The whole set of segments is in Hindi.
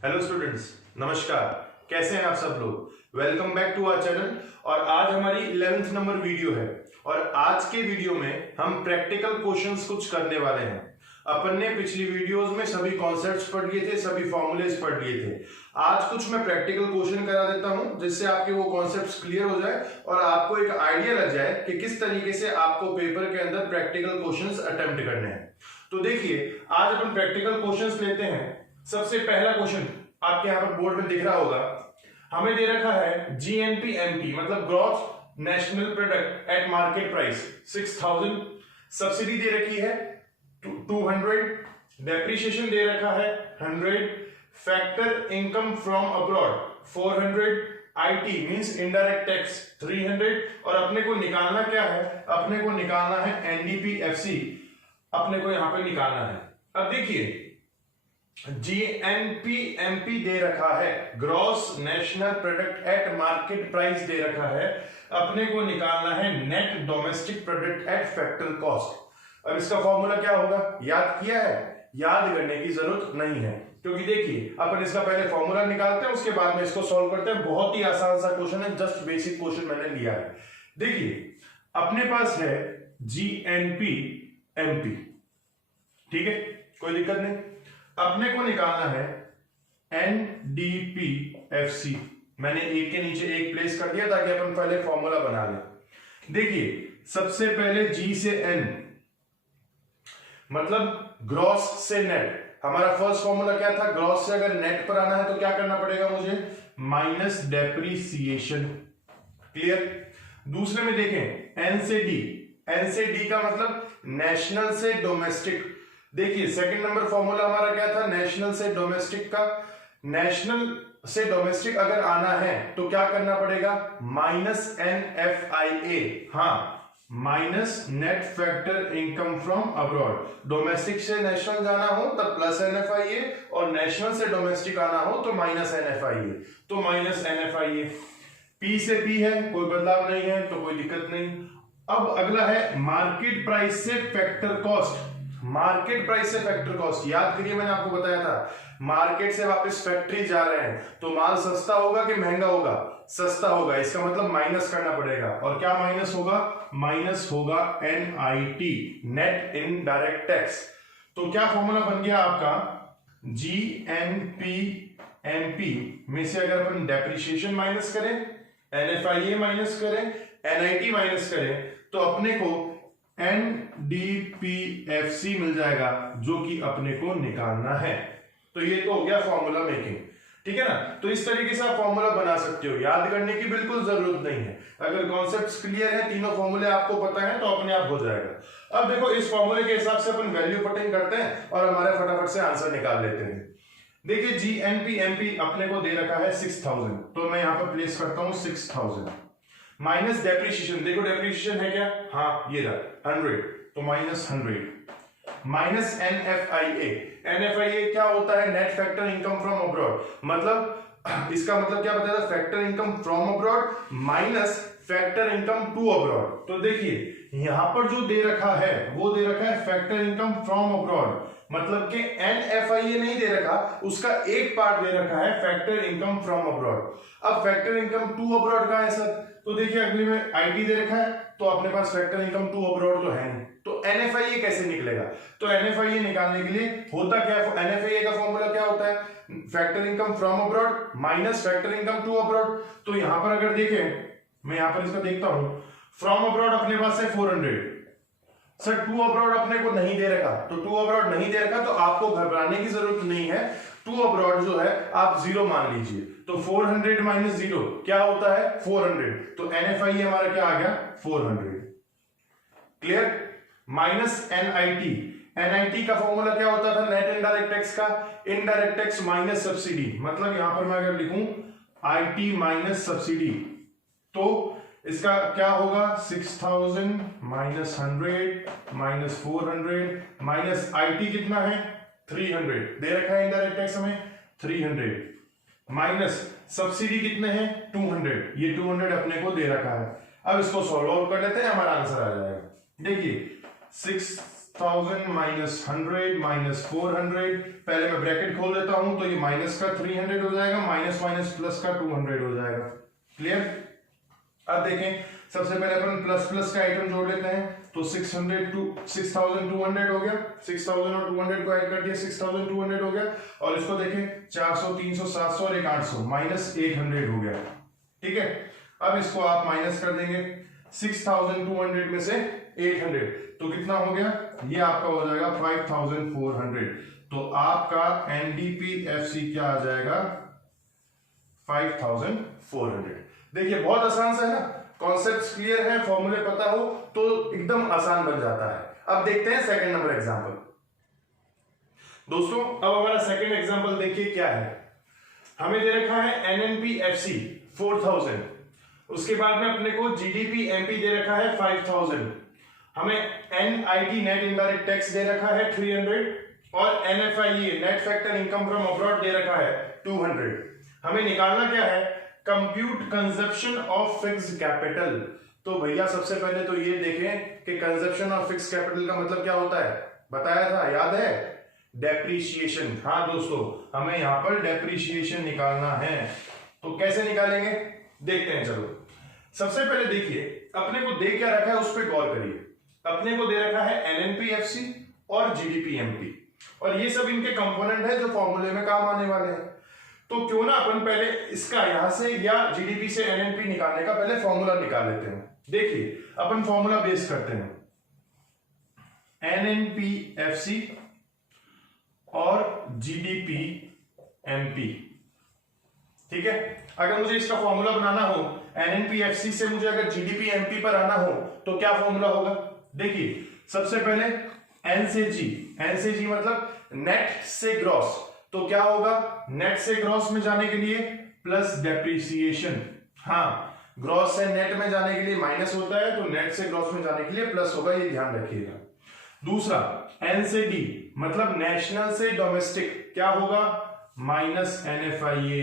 हेलो स्टूडेंट्स, नमस्कार। कैसे हैं आप सब लोग? Welcome back to our channel. और आज हमारी 11th नंबर वीडियो है और आज के वीडियो में हम प्रैक्टिकल क्वेश्चंस कुछ करने वाले हैं। अपन ने पिछली वीडियोस में सभी कॉन्सेप्ट्स पढ़ लिए थे, सभी फॉर्मूलेज पढ़ लिए थे। आज कुछ मैं प्रैक्टिकल क्वेश्चन करा देता हूं जिससे आपके वो कॉन्सेप्ट्स क्लियर हो जाए और आपको एक आइडिया लग जाए कि किस तरीके से आपको पेपर के अंदर प्रैक्टिकल क्वेश्चंस अटेम्प्ट करने हैं। तो देखिए, आज अपन प्रैक्टिकल क्वेश्चंस लेते हैं। सबसे पहला क्वेश्चन आपके यहाँ पर बोर्ड में दिख रहा होगा। हमें दे रखा है जीएनपी मतलब gross national product at market price 6000, subsidy दे रखी है 200, डेप्रिसिएशन दे रखा है 100, factor income from abroad 400, IT means indirect tax 300 और अपने को निकालना क्या है? अपने को निकालना है एनडीपीएफसी, अपने को यहां पे निकालना है। अब देखिए, जीएनपी दे रखा है, gross national product at market price दे रखा है, अपने को निकालना है net domestic product at factor cost. अब इसका फॉर्मूला क्या होगा? याद किया है? याद करने की जरूरत नहीं है, क्योंकि देखिए अपन इसका पहले फॉर्मूला निकालते हैं, उसके बाद में इसको सॉल्व करते हैं। बहुत ही आसान सा क्वेश्चन है, जस्ट बेसिक क्वेश्चन मैंने लिया है। देखिए, अपने पास है जीएनपी, ठीक है, कोई दिक्कत नहीं। अपने को निकालना है एनडीपीएफसी, मैंने एक के नीचे एक प्लेस कर दिया ताकि अपन पहले फॉर्मूला बना लें। देखिए, सबसे पहले जी से एन मतलब ग्रॉस से नेट। हमारा फर्स्ट फॉर्मूला क्या था? ग्रॉस से अगर नेट पर आना है तो क्या करना पड़ेगा मुझे? Minus depreciation. क्लियर? दूसरे में देखें एन से डी, एन से डी का मतलब नेशनल से डोमेस्टिक। देखिए, सेकंड नंबर फॉर्मूला हमारा क्या था? नेशनल से डोमेस्टिक का। नेशनल से डोमेस्टिक अगर आना है तो क्या करना पड़ेगा? माइनस NFIA, हाँ, minus net factor income from abroad. Domestic से नेशनल जाना हो तब प्लस NFIA और नेशनल से डोमेस्टिक आना हो तो माइनस NFIA, तो माइनस NFIA। पी से पी है, कोई बदलाव नहीं है तो कोई दिक्कत नहीं। अब अगला है मार्केट प्राइस से फैक्टर कॉस्ट। मार्केट प्राइस से फैक्टर कॉस्ट, याद करिए मैंने आपको बताया था, मार्केट से वापस फैक्ट्री जा रहे हैं तो माल सस्ता होगा कि महंगा होगा? सस्ता होगा, इसका मतलब माइनस करना पड़ेगा। और क्या माइनस होगा? माइनस होगा NIT, नेट इनडायरेक्ट टैक्स। तो क्या फॉर्मूला बन गया आपका? GNPMP में से अगर अपन डेप्रिसिएशन माइनस करें, NFIA माइनस करें, NIT माइनस करें तो अपने को NDPFC मिल जाएगा, जो कि अपने को निकालना है। तो ये तो हो गया फॉर्मूला मेकिंग, ठीक है ना? तो इस तरीके से आप फॉर्मूला बना सकते हो, याद करने की बिल्कुल जरूरत नहीं है। अगर कॉन्सेप्ट्स क्लियर है, तीनों फॉर्मूले आपको पता है तो अपने आप हो जाएगा। अब देखो, इस फॉर्मूले के हिसाब से अपन वैल्यू पुटिंग करते हैं और हमारे फटाफट से आंसर निकाल लेते हैं। देखिए, जीएनपी अपने को दे रखा है 6000, तो मैं यहां पर प्लेस करता हूं 6000 माइनस डेप्रिसिएशन। देखो डेप्रिसिएशन है क्या? हाँ, ये रहा 100, तो माइनस 100 माइनस NFIA क्या होता है? Net factor income from abroad. मतलब इसका मतलब क्या बताया? Factor income from abroad minus factor income to abroad. तो देखिए, यहां पर जो दे रखा है वो दे रखा है फैक्टर इनकम फ्रॉम अब्रॉड, मतलब कि NFIA नहीं दे रखा, उसका एक पार्ट दे रखा है फैक्टर इनकम फ्रॉम अब्रॉड। अब फैक्टर इनकम टू अब्रॉड का है सर, तो देखिए अगले में आईटी दे रखा है तो अपने पास फैक्टर इनकम टू अब्रॉड तो है नहीं, तो NFIA कैसे निकलेगा? तो NFIA निकालने के लिए होता क्या? NFIA का फॉर्मूला क्या होता है? Factor income from abroad minus factor income to abroad. तो यहां पर अगर देखें, मैं यहां पर इसको देखता हूं, फ्रॉम अब्रॉड अपने पास है 400, सर टू अब्रॉड अपने को नहीं दे रखा, तो टू अब्रॉड नहीं दे रखा तो आपको घबराने की जरूरत नहीं है। टू अब्रॉड जो है आप जीरो मान लीजिए, तो 400 माइनस जीरो क्या होता है? 400, तो NFIA हमारा क्या आ गया? 400। क्लियर? माइनस NIT का फॉर्मूला क्या होता था? नेट इनडायरेक्ट टैक्स का। इनडायरेक्ट टैक्स माइनस सब्सिडी, मतलब यहां पर मैं अगर लिखूं IT माइनस सब्सिडी तो इसका क्या होगा? 6000 माइनस 100 माइनस 400 माइनस IT कितना है? 300 दे रखा है इनडायरेक्ट टैक्स हमें 300 माइनस सब्सिडी कितने हैं? 200, ये 200 अपने को दे रखा है। अब इसको सॉल्व आउट कर लेते हैं, हमारा आंसर आ जाएगा। देखिए 6000 माइनस 100 माइनस 400, पहले मैं ब्रैकेट खोल देता हूं तो ये माइनस का 300 हो जाएगा, माइनस माइनस प्लस का 200 हो जाएगा। क्लियर? अब देखें, सबसे पहले अपन प्लस प्लस का आइटम जोड़ लेते हैं, तो 6200 हो गया, 6000 और 200 को ऐड कर दिया, 6200 हो गया। और इसको देखें 400 300 700 और 800 माइनस 800 हो गया। ठीक है, अब इसको आप माइनस कर देंगे 6200 में से 800, तो कितना हो गया, ये आपका हो जाएगा 5400। तो आपका एनडीपीएफसी क्या आ जाएगा, 5400। देखिए बहुत आसान सा है ना, कॉन्सेप्ट्स क्लियर है, फॉर्मूले पता हो तो एकदम आसान बन जाता है। अब देखते हैं सेकंड नंबर एग्जांपल। दोस्तों अब हमारा सेकंड एग्जांपल देखिए क्या है। हमें दे रखा है एनएनपीएफसी 4000, उसके बाद में अपने को जीडीपी एमपी दे रखा है 5000, हमें एनआईटी नेट इनडायरेक्ट टैक्स दे रखा है 300 और NFIA net factor income from abroad दे रखा है 200। हमें निकालना क्या है, compute consumption of fixed capital. तो भैया सबसे पहले तो ये देखें कि कंजप्शन ऑफ फिक्स्ड कैपिटल का मतलब क्या होता है, बताया था, याद है, डेप्रीशिएशन। हाँ दोस्तों, हमें यहां पर डेप्रीशिएशन निकालना है, तो कैसे निकालेंगे देखते हैं। चलो सबसे पहले देखिए अपने को दे क्या रखा है उस पर गौर करिए। अपने को दे रखा है एनएनपीएफसी और जीडीपीएमपी, और ये सब इनके कंपोनेंट है जो फॉर्मूले में काम आने वाले हैं। तो क्यों ना अपन पहले इसका यहां से या जीडीपी से एनएनपी निकालने का पहले फॉर्मूला निकाल लेते हैं। देखिए अपन फॉर्मूला बेस करते हैं, एनएनपीएफसी और जीडीपीएमपी। ठीक है, अगर मुझे इसका फॉर्मूला बनाना हो, एनएनपीएफसी से मुझे अगर जीडीपीएमपी पर आना हो तो क्या फॉर्मूला होगा। देखिए सबसे पहले एन से जी मतलब नेट से ग्रॉस, तो क्या होगा, नेट से ग्रॉस में जाने के लिए प्लस डेप्रिसिएशन। हाँ, ग्रॉस से नेट में जाने के लिए माइनस होता है, तो नेट से ग्रॉस में जाने के लिए प्लस होगा, ये ध्यान रखिएगा। दूसरा एन से डी मतलब नेशनल से डोमेस्टिक, क्या होगा, माइनस एनएफआईए।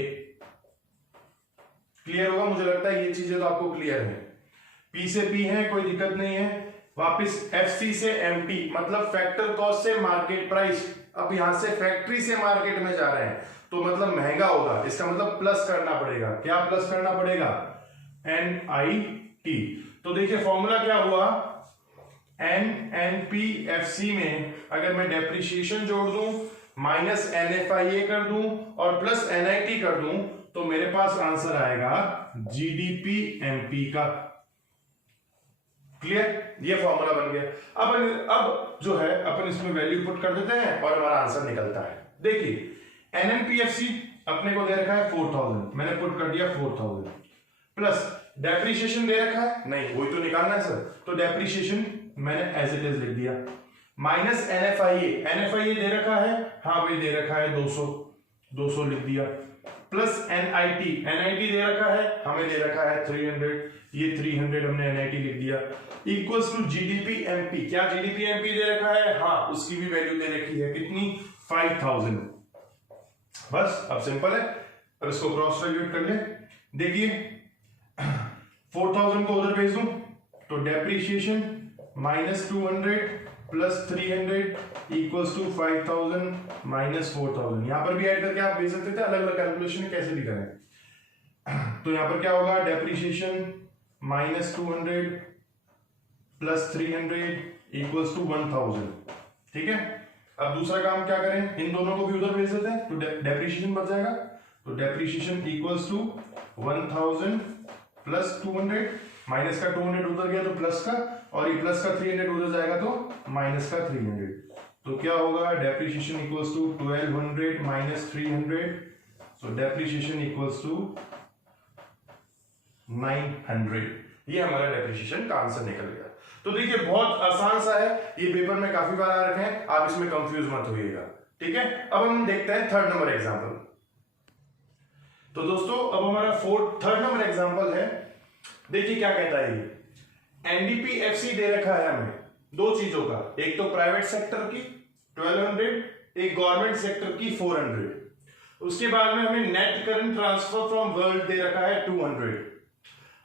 क्लियर होगा, मुझे लगता है ये चीजें तो आपको क्लियर है। पी से पी है, कोई दिक्कत नहीं है। वापिस एफसी से एमटी मतलब फैक्टर कॉस्ट से मार्केट प्राइस। अब यहां से फैक्ट्री से मार्केट में जा रहे हैं तो मतलब महंगा होगा, इसका मतलब प्लस करना पड़ेगा। क्या प्लस करना पड़ेगा, एनआईटी। तो देखिए फॉर्मूला क्या हुआ, एनएनपीएफसी में अगर मैं डेप्रिसिएशन जोड़ दूं, माइनस एनएफआईए कर दूं और प्लस एनआईटी कर दूं, तो मेरे पास आंसर आएगा जीडीपीएमपी का। क्लियर, ये फॉर्मूला बन गया। अब जो है अपन इसमें वैल्यू पुट कर देते हैं और हमारा आंसर निकलता है। देखिए एनएनपीएफसी अपने को दे रखा है 4000, मैंने पुट कर दिया 4000, प्लस डेप्रिसिएशन दे रखा है, नहीं वही तो निकालना है सर, तो डेप्रिसिएशन मैंने एज इट इज लिख दिया, माइनस एनएफआईए दे रखा है, हाँ भाई दे रखा है 200 लिख दिया, प्लस एनआईटी दे रखा है, हमें दे रखा है 300, ये 300 हमने एनआईटी लिख दिया, इक्वल्स टू जीडीपीएमपी। क्या जीडीपीएमपी दे रखा है, हाँ उसकी भी वैल्यू दे रखी है, कितनी, 5000। बस अब सिंपल है, अब इसको क्रॉस वैल्यूएट कर ले। देखिए 4000 को उधर भेज दूं तो depreciation minus 200 plus 300 equals to 5000 minus 4000। यहां पर भी ऐड करके आप भेज सकते थे, अलग अलग कैलकुलेशन कैसे भी करें। तो यहां पर क्या होगा, depreciation minus 200 plus 300 equals to 1000। ठीक है, अब दूसरा काम क्या करें, इन दोनों को भी उधर भेज देते हैं तो डेप्रिसिएशन बच जाएगा। तो depreciation equals to 1000 plus 200, minus का 200 उधर गया तो प्लस का, और ये प्लस का 300 उधर जाएगा तो माइनस का 300। तो क्या होगा, depreciation equals to 1200 minus 300, so depreciation equals to 900। ये हमारा डेप्रिसिएशन का आंसर निकल गया। तो देखिए बहुत आसान सा है, ये पेपर में काफी बार आ रखे हैं, आप इसमें कंफ्यूज मत होइएगा। ठीक है, अब हम देखते हैं थर्ड नंबर एग्जांपल। तो दोस्तों अब हमारा थर्ड नंबर एग्जांपल है। देखिए क्या कहता है, ये एनडीपीएफसी दे रखा है हमें दो चीजों का, एक तो प्राइवेट सेक्टर की 1200, एक गवर्नमेंट सेक्टर की 400। उसके बाद में हमें net current transfer from world दे रखा है 200,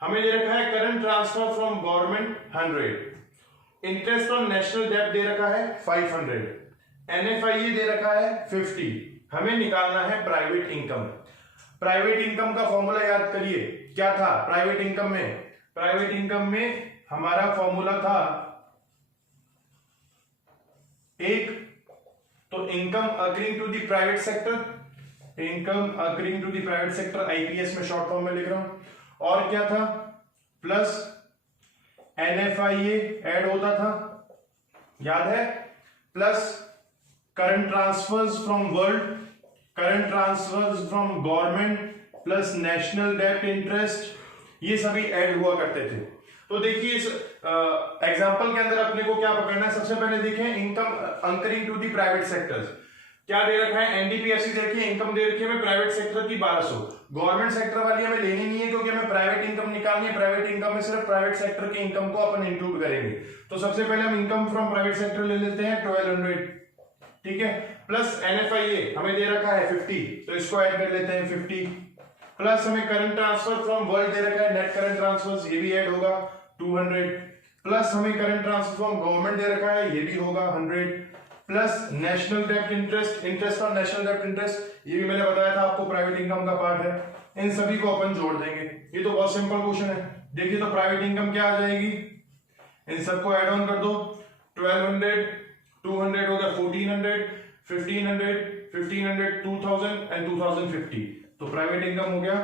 हमें दे रखा है current transfer from government 100, interest on national debt दे रखा है 500, एनएफआईए दे रखा है 50, हमें निकालना है प्राइवेट इनकम। प्राइवेट इनकम का फॉर्मूला याद करिए, क्या था प्राइवेट इनकम में? प्राइवेट इनकम में हमारा फॉर्मूला था एक तो income accruing to the private sector, income accruing to the private sector, IPS में शॉर्ट फॉर्म में लिख रहा हूं, और क्या था प्लस एनएफआईए ऐड होता था, याद है, plus current transfers from world, current transfers from government, plus national debt interest, ये सभी ऐड हुआ करते थे। तो देखिए इस एग्जांपल के अंदर अपने को क्या पकड़ना है, सबसे पहले देखें income accruing to the private sectors, क्या दे रखा है, एनडीपीएससी दे रखी है, इनकम दे रखी है हमें प्राइवेट सेक्टर की 1200, गवर्नमेंट सेक्टर वाली हमें लेनी नहीं है क्योंकि हमें प्राइवेट इनकम निकालनी है, प्राइवेट इनकम में सिर्फ प्राइवेट सेक्टर की इनकम को अपन इंक्लूड करेंगे। तो सबसे पहले हम इनकम फ्रॉम प्राइवेट सेक्टर ले लेते हैं 1200, ठीक है, प्लस एनएफआईए हमें दे रखा है 50, तो इसको ऐड कर लेते हैं 50, प्लस हमें करंट ट्रांसफर फ्रॉम वर्ल्ड दे रखा है, नेट करंट ट्रांसफर्स, ये भी ऐड होगा 200, प्लस हमें करंट ट्रांसफर फ्रॉम गवर्नमेंट दे रखा है, ये भी होगा 100, plus national debt interest, interest on national debt interest, ये भी मैंने बताया था आपको प्राइवेट इनकम का पार्ट है, इन सभी को अपन जोड़ देंगे। ये तो बहुत सिंपल क्वेश्चन है, देखिए तो प्राइवेट इनकम क्या आ जाएगी, इन सबको ऐड ऑन कर दो, 1200, 200 हो गया 1400, 1500, 1500, 2000 एंड 2050, तो प्राइवेट इनकम हो गया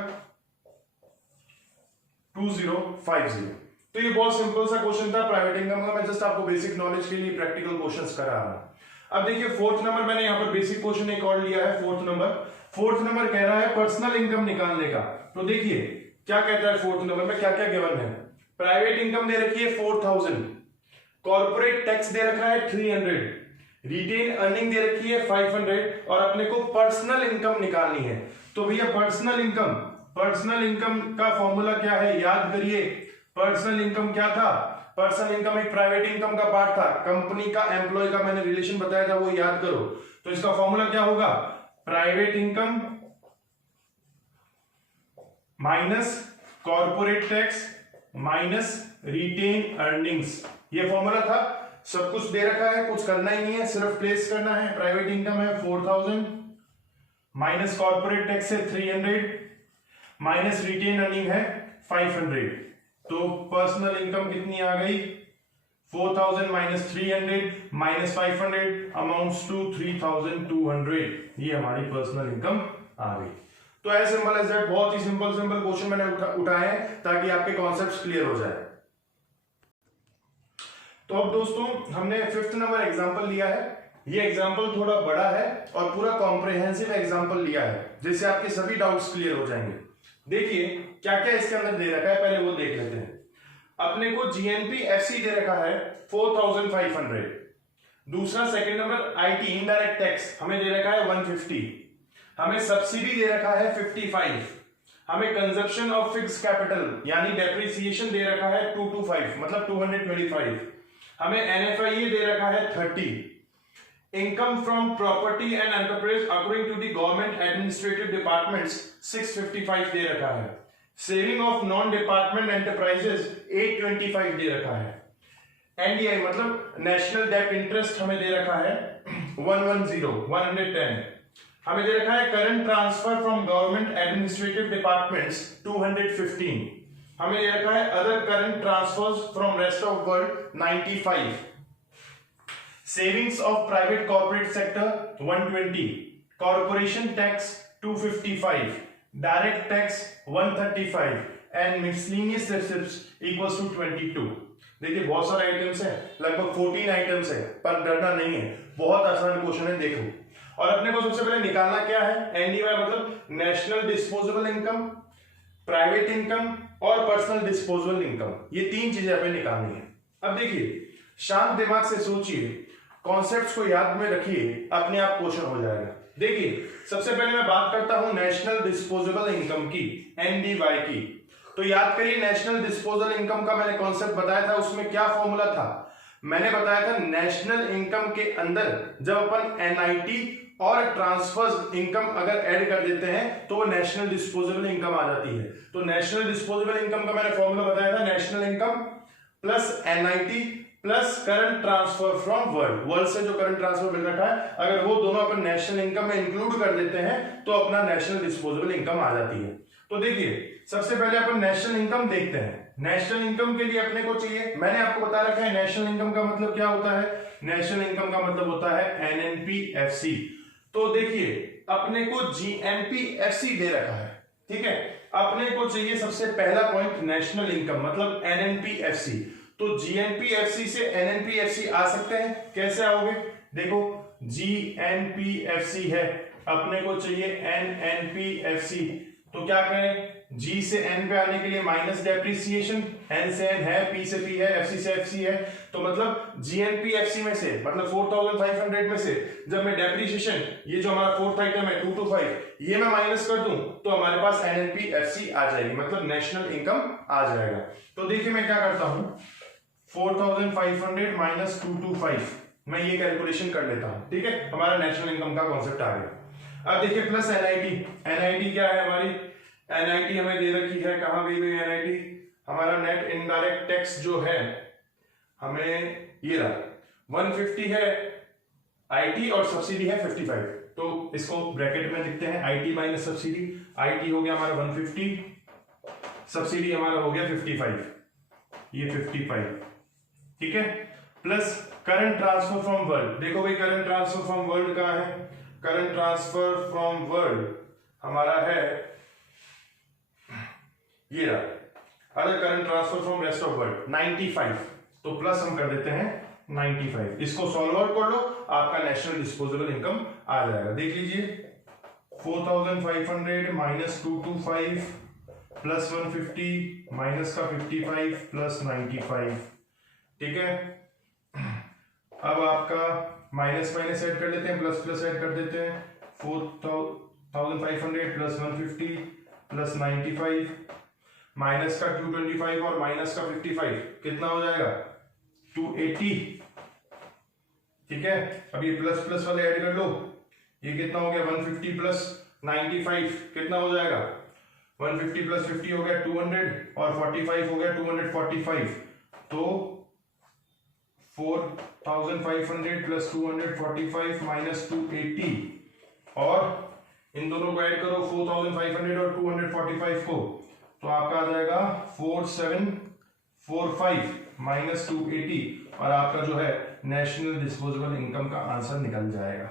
2050। तो ये बहुत सिंपल सा क्वेश्चन था प्राइवेट इनकम का, मैं जस्ट आपको बेसिक नॉलेज के लिए प्रैक्टिकल क्वेश्चंस करा रहा हूं। अब देखिए फोर्थ नंबर मैंने यहां पर बेसिक क्वेश्चन एक और लिया है, फोर्थ नंबर कह रहा है पर्सनल इनकम निकालने का। तो देखिए क्या कहता है फोर्थ नंबर में, क्या क्या गिवन है, प्राइवेट इनकम दे रखी है 4000, कॉर्पोरेट टैक्स दे रखा है 300, रिटेन अर्निंग दे रखी है 500, और अपने को पर्सनल इनकम निकालनी है। तो भैया पर्सनल इनकम का फॉर्मूला क्या है, याद करिए, पर्सनल इनकम क्या था, पर्सनल इनकम एक प्राइवेट इनकम का पार्ट था, कंपनी का एम्प्लॉय का मैंने रिलेशन बताया था, वो याद करो। तो इसका फॉर्मूला क्या होगा, private income minus corporate tax minus retained earnings, ये फॉर्मूला था। सब कुछ दे रखा है, कुछ करना ही नहीं है, सिर्फ प्लेस करना है। प्राइवेट इनकम है 4000 माइनस कॉर्पोरेट टैक्स है 300 माइनस रिटेन अर्निंग है 500, तो पर्सनल इनकम कितनी आ गई, 4000 माइनस 300 माइनस 500 अमाउंट्स टू 3200, ये हमारी पर्सनल इनकम आ गई। तो एज सिंपल एज दैट, बहुत ही सिंपल क्वेश्चन मैंने उठाए हैं ताकि आपके कॉन्सेप्ट्स क्लियर हो जाए। तो अब दोस्तों हमने फिफ्थ नंबर एग्जांपल लिया है, ये एग्जांपल थोड़ा बड़ा है और पूरा कॉम्प्रिहेंसिव एग्जांपल लिया है, जिससे आपके सभी डाउट्स क्लियर हो जाएंगे। देखिए क्या क्या इसके अंदर दे रखा है, पहले वो देख लेते हैं। अपने को जीएनपी एफसी दे रखा है 4500, दूसरा second number IT indirect tax हमें दे रखा है 150, हमें सब्सिडी दे रखा है 55, हमें कंजप्शन ऑफ फिक्स कैपिटल यानी डेप्रिसिएशन दे रखा है 225 मतलब 225, हमें एनएफआईए दे रखा है 30, income from property and enterprise according to the government administrative departments 655 दे रखा है, saving of non department enterprises 825 दे रखा है, एनडीआई मतलब नेशनल डेट इंटरेस्ट हमें दे रखा है 110, हमें दे रखा है current transfer from government administrative departments 215, हमें दे रखा है other current transfers from rest of world 95, savings of private corporate sector 120, corporation tax 255, direct tax 135 and miscellaneous receipts equals to 22। देखिए बहुत सारे आइटम्स हैं, लगभग 14 आइटम्स है, पर डरना नहीं है, बहुत आसान क्वेश्चन है, देखो। और अपने को सबसे पहले निकालना क्या है, एनडीवाई मतलब national disposable income, private income और पर्सनल डिस्पोजेबल इनकम, ये तीन चीजें हमें निकालनी है। अब देखिए शांत दिमाग से सोचिए, कॉन्सेप्ट्स को याद में रखिए, अपने आप क्वेश्चन हो जाएगा। देखिए सबसे पहले मैं बात करता हूं नेशनल डिस्पोजेबल इनकम की, एनडीवाई की। तो याद करिए नेशनल डिस्पोजल इनकम का मैंने कॉन्सेप्ट बताया था, उसमें क्या फॉर्मूला था, मैंने बताया था नेशनल इनकम के अंदर जब अपन एनआईटी और ट्रांसफर्स इनकम अगर ऐड कर देते हैं तो वो नेशनल डिस्पोजेबल इनकम आ जाती है। तो नेशनल डिस्पोजेबल इनकम का मैंने फॉर्मूला बताया था, national income plus NIT plus current transfer from world से जो करंट ट्रांसफर मिल रखा है, अगर वो दोनों अपन नेशनल इनकम में इंक्लूड कर देते हैं तो अपना नेशनल डिस्पोजेबल इनकम आ जाती है। तो देखिए सबसे पहले अपन नेशनल इनकम देखते हैं। नेशनल इनकम के लिए अपने को चाहिए, मैंने आपको बता रखा है नेशनल इनकम का मतलब क्या होता है। नेशनल इनकम का मतलब होता है एनएनपीएफसी। तो देखिए अपने को जीएनपीएफसी दे रखा है, ठीक है। अपने को चाहिए सबसे पहला पॉइंट नेशनल इनकम मतलब एनएनपीएफसी। तो जीएनपीएफसी से एनएनपीएफसी आ सकते हैं, कैसे आओगे? देखो जीएनपीएफसी है, अपने को चाहिए एनएनपीएफसी। तो क्या करें, जी से एन पे आने के लिए माइनस डेप्रिसिएशन, एन से एन है, पी से पी है, एफसी से एफसी है। तो मतलब जीएनपीएफसी में से मतलब 4500 में से जब मैं डेप्रिसिएशन, ये जो हमारा फोर्थ आइटम है 225, ये मैं माइनस कर दूं तो हमारे पास एनएनपीएफसी आ जाएगी, मतलब नेशनल इनकम आ जाएगा। तो देखिए मैं क्या करता हूं, 4500 माइनस 225, मैं ये कैलकुलेशन कर लेता हूं, ठीक है। हमारा नेशनल इनकम का कॉन्सेप्ट आ गया। अब देखिए प्लस एनआईटी। एनआईटी क्या है हमारी? एनआईटी हमें दे रखी है, कहां गई हुई एनआईटी? हमारा नेट इनडायरेक्ट टैक्स जो है हमें ये रहा 150 है आईटी और सब्सिडी है 55। तो इसको ब्रैकेट में लिखते हैं, आईटी माइनस सब्सिडी। आईटी हो गया हमारा 150, सब्सिडी हमारा हो गया 55, ये 55, ठीक है। Plus current transfer from world. देखो भाई करंट ट्रांसफर फ्रॉम वर्ल्ड कहां है? करंट ट्रांसफर फ्रॉम वर्ल्ड हमारा है ये रहा। Other current transfer from rest of world 95। तो प्लस हम कर देते हैं 95। इसको सॉल्व आउट कर लो, आपका नेशनल डिस्पोजेबल इनकम आ जाएगा। देख लीजिए 4500 माइनस 225 प्लस 150 माइनस का 55 प्लस 95, ठीक है। अब आपका माइनस माइनस ऐड कर लेते हैं, प्लस प्लस ऐड कर देते हैं। 4500 प्लस 150 प्लस 95 माइनस का 225 और माइनस का 55 कितना हो जाएगा? 280, ठीक है। अब ये प्लस प्लस वाले ऐड कर लो, ये कितना हो गया? 150 प्लस 95 कितना हो जाएगा? 150 प्लस 50 हो गया 200 और 45 हो गया 245। तो 4500 प्लस 245 माइनस 280 और इन दोनों को ऐड करो 4500 और 245 को, तो आपका आ जाएगा 4745 माइनस 280 और आपका जो है नेशनल डिस्पोजेबल इनकम का आंसर निकल जाएगा।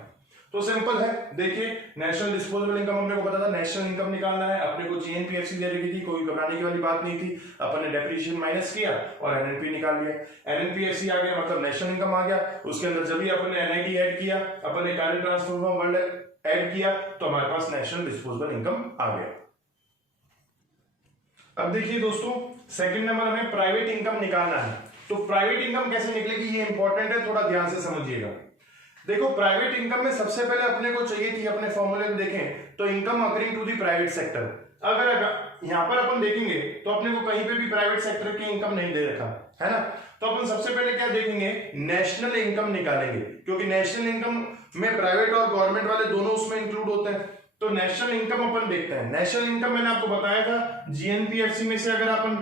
तो सिंपल है। देखिए नेशनल डिस्पोजेबल इनकम हमने को पता था, नेशनल इनकम निकालना है। अपने को जीएनपीएफसी दे रखी थी, कोई घबराने की वाली बात नहीं थी। अपन ने डेप्रिसिएशन माइनस किया और एनएनपी निकाल लिया। एनएनपीएफसी आ गया मतलब नेशनल इनकम आ गया। उसके अंदर जब भी अपन ने एनआईटी ऐड किया, अपन ने current transfer from world add किया, तो हमारे पास नेशनल डिस्पोजेबल इनकम आ गया। अब देखिए दोस्तों सेकंड नंबर हमें प्राइवेट इनकम निकालना है। तो प्राइवेट इनकम कैसे निकलेगी ये इंपॉर्टेंट है, थोड़ा ध्यान से समझिएगा। देखो प्राइवेट इनकम में सबसे पहले अपने को चाहिए थी, अपने फॉर्मूले में देखें तो income accruing to the private sector. अगर यहां पर अपन देखेंगे तो अपने को कहीं पे भी प्राइवेट सेक्टर की इनकम नहीं दे रखा है ना। तो अपन सबसे पहले क्या देखेंगे? नेशनल इनकम निकालेंगे, क्योंकि नेशनल इनकम में प्राइवेट और गवर्नमेंट वाले दोनों उसमें इंक्लूड होते हैं। तो नेशनल इनकम अपन देखते हैं। नेशनल इनकम मैंने आपको बताया था जीएनपीएफसी में से अगर अपन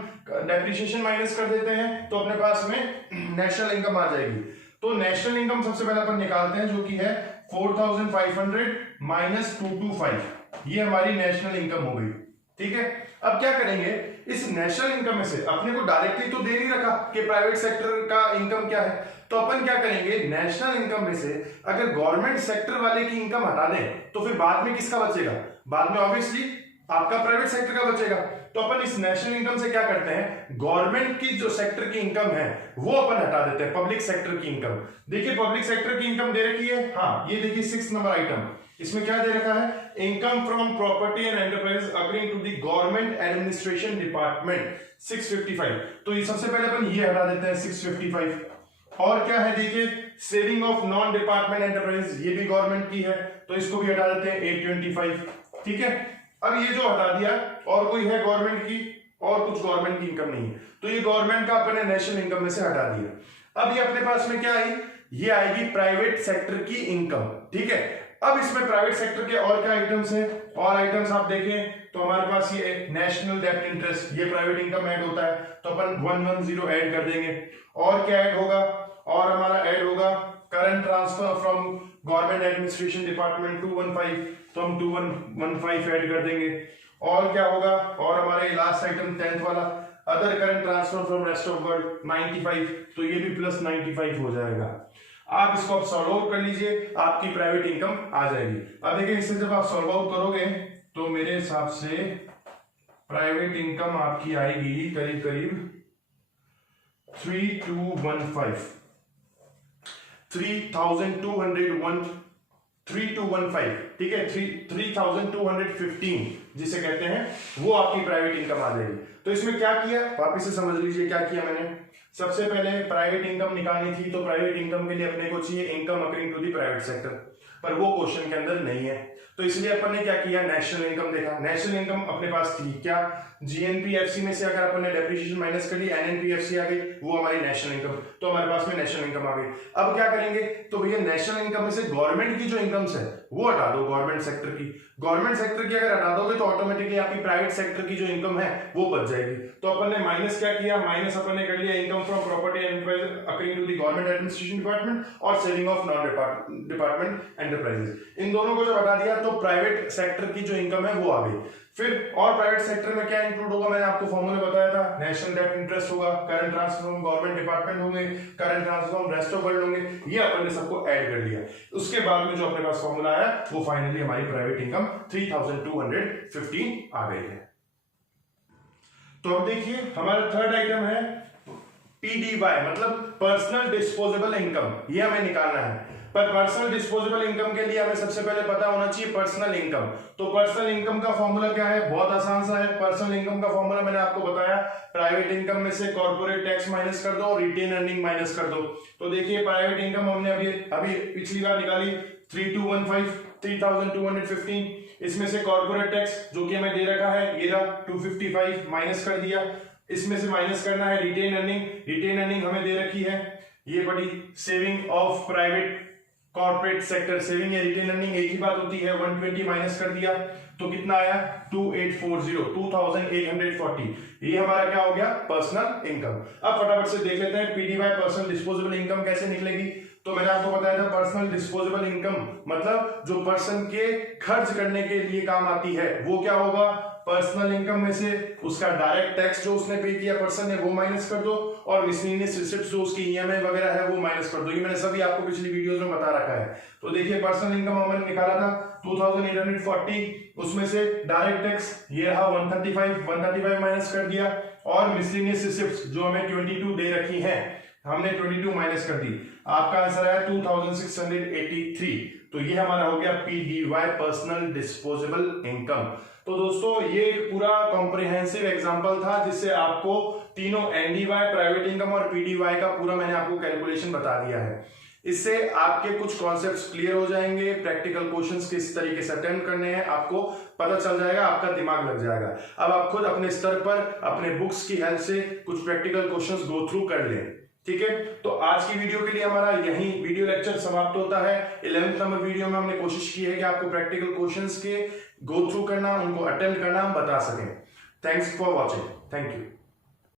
डेप्रिसिएशन माइनस कर देते हैं तो अपने पास में नेशनल इनकम आ जाएगी। तो नेशनल इनकम सबसे पहले अपन निकालते हैं, जो कि है 4500 माइनस 225, ये हमारी नेशनल इनकम हो गई, ठीक है। अब क्या करेंगे? इस नेशनल इनकम में से अपने को डायरेक्टली तो दे नहीं रखा कि प्राइवेट सेक्टर का इनकम क्या है, तो अपन क्या करेंगे? नेशनल इनकम में से अगर गवर्नमेंट सेक्टर वाले की इनकम हटा दें तो फिर बाद में किसका बचेगा? बाद में ऑब्वियसली आपका प्राइवेट सेक्टर का बचेगा। तो अपन इस नेशनल इनकम से क्या करते हैं? गवर्नमेंट की जो सेक्टर की इनकम है वो अपन हटा देते हैं, पब्लिक सेक्टर की इनकम। देखिए पब्लिक सेक्टर की इनकम दे रखी है, हाँ ये देखिए 6 नंबर आइटम, इसमें क्या दे रखा है? Income from property and enterprise according to the government administration department 655। तो ये सबसे पहले अपन ये हटा देते हैं 655। और क्या है देखिए, saving of non department enterprise, ये भी गवर्नमेंट की है, तो इसको भी हटा देते हैं 825, ठीक है। अब ये जो हटा दिया, और कोई है गवर्नमेंट की, और कुछ गवर्नमेंट की इनकम नहीं है, तो ये गवर्नमेंट का अपने नेशनल इनकम में से हटा दिया। अब ये अपने पास में क्या आई? ये आएगी प्राइवेट सेक्टर की इनकम, ठीक है। अब इसमें प्राइवेट सेक्टर के और क्या आइटम्स हैं? और आइटम्स आप देखें तो हमारे पास ये नेशनल डेब्ट इंटरेस्ट, ये प्राइवेट इनकम ऐड होता है, तो अपन 110 ऐड कर देंगे। और क्या ऐड होगा, और हमारा ऐड होगा current transfer from government administration department 215, तो हम 2115 ऐड कर देंगे। और क्या होगा, और हमारे लास्ट आइटम 10th वाला other current transfer from rest of world 95, तो ये भी प्लस 95 हो जाएगा। आप इसको आप सॉल्व आउट कर लीजिए, आपकी प्राइवेट इनकम आ जाएगी। अब देखिए इससे जब आप सॉल्व आउट करोगे तो मेरे हिसाब से प्राइवेट इनकम आपकी आएगी करीब करीब 3215, ठीक है, 3215 जिसे कहते हैं, वो आपकी प्राइवेट इनकम आ जाएगी। तो इसमें क्या किया, वापिस से समझ लीजिए क्या किया मैंने। सबसे पहले प्राइवेट इनकम निकालनी थी, तो प्राइवेट इनकम के लिए अपने को चाहिए income according to the private sector, पर वो क्वेश्चन के अंदर नहीं है, तो इसलिए अपन ने क्या किया, नेशनल इनकम देखा। नेशनल इनकम अपने पास थी क्या, जीएनपीएफसी में से अगर अपन ने डेप्रिसिएशन माइनस कर ली, एनएनपीएफसी आ गई, वो हमारी नेशनल इनकम, तो हमारे पास में नेशनल इनकम आ गई। अब क्या करेंगे, तो भैया नेशनल इनकम में से गवर्नमेंट की जो इनकम्स है वो हटा दो, गवर्नमेंट सेक्टर की। गवर्नमेंट सेक्टर की अगर हटा दोगे तो ऑटोमेटिकली आपकी प्राइवेट सेक्टर की जो इनकम है वो बच जाएगी। तो अपन ने माइनस क्या किया, माइनस अपन ने कर लिया income from property and according to the government administration department और saving of non department enterprises. इन दोनों को जब हटा दिया तो प्राइवेट सेक्टर की जो इनकम है वो आ गई। फिर और प्राइवेट सेक्टर में क्या इंक्लूड होगा, मैंने आपको फॉर्मूला बताया था, नेशनल डेब्ट इंटरेस्ट होगा, current transfer from government department होंगे, current transfer from rest of world होंगे, ये अपन ने सबको ऐड कर लिया। उसके बाद में जो अपने पास फॉर्मूला आया वो फाइनली हमारी प्राइवेट इनकम 3215 आ गई है। तो अब देखिए हमारा थर्ड आइटम है पीडीवाई, मतलब पर्सनल डिस्पोजेबल इनकम, ये हमें निकालना है। पर पर्सनल डिस्पोजेबल इनकम के लिए हमें सबसे पहले पता होना चाहिए पर्सनल इनकम। तो पर्सनल इनकम का फॉर्मूला क्या है, बहुत आसान सा है। पर्सनल इनकम का फॉर्मूला मैंने आपको बताया, प्राइवेट इनकम में से कॉर्पोरेट टैक्स माइनस कर दो और रिटेन अर्निंग माइनस कर दो। तो देखिए प्राइवेट इनकम हमने अभी पिछली बार निकाली 3215, इसमें से कॉर्पोरेट टैक्स जो कि हमें दे रखा है ये रहा 255 माइनस कर दिया। इसमें से माइनस करना है रिटेन अर्निंग हमें दे रखी है, ये बड़ी saving of private corporate sector, saving या रिटेन अर्निंग एक ही बात होती है, 120 माइनस कर दिया तो कितना आया 2840, ये हमारा क्या हो गया पर्सनल इनकम। अब फटाफट से देख लेते हैं पीडीवाई पर्सनल डिस्पोजेबल इनकम कैसे निकलेगी। तो मैंने आपको बताया था पर्सनल डिस्पोजेबल इनकम मतलब जो पर्सन के खर्च करने के लिए काम आती है वो क्या होगा, पर्सनल इनकम में से उसका डायरेक्ट टैक्स जो उसने पे किया पर्सन ने वो माइनस कर दो और मिसलेनियस रिसिप्ट्स जो उसकी ईएमआई वगैरह है वो माइनस कर दो। ये मैंने सभी आपको पिछली वीडियोस में बता रखा है। तो देखिए पर्सनल इनकम हमने निकाला था 2840, उसमें से डायरेक्ट टैक्स ये रहा 135 माइनस कर दिया और मिसलेनियस रिसिप्ट्स जो हमें 22 दे रखी हैं हमने 22 माइनस कर दी, आपका आंसर आया 2683। तो ये हमारा हो गया पीडीवाई पर्सनल डिस्पोजेबल इनकम। तो दोस्तों ये एक पूरा कॉम्प्रिहेंसिव एग्जांपल था जिससे आपको तीनों एनडीवाई, प्राइवेट इनकम और पीडीवाई का पूरा मैंने आपको कैलकुलेशन बता दिया है। इससे आपके कुछ कॉन्सेप्ट्स क्लियर हो जाएंगे, प्रैक्टिकल क्वेश्चंस किस तरीके से अटेम्प्ट करने हैं आपको पता चल जाएगा, आपका दिमाग लग जाएगा। अब आप खुद अपने स्तर पर अपने बुक्स की हेल्प से कुछ प्रैक्टिकल क्वेश्चंस गो थ्रू कर लें, ठीक है। तो आज की वीडियो के लिए हमारा यही वीडियो लेक्चर समाप्त होता है। 11th नंबर वीडियो में हमने कोशिश की है कि आपको प्रैक्टिकल क्वेश्चंस के गो थ्रू करना, उनको अटेम्प्ट करना हम बता सकें। Thanks for watching, thank you.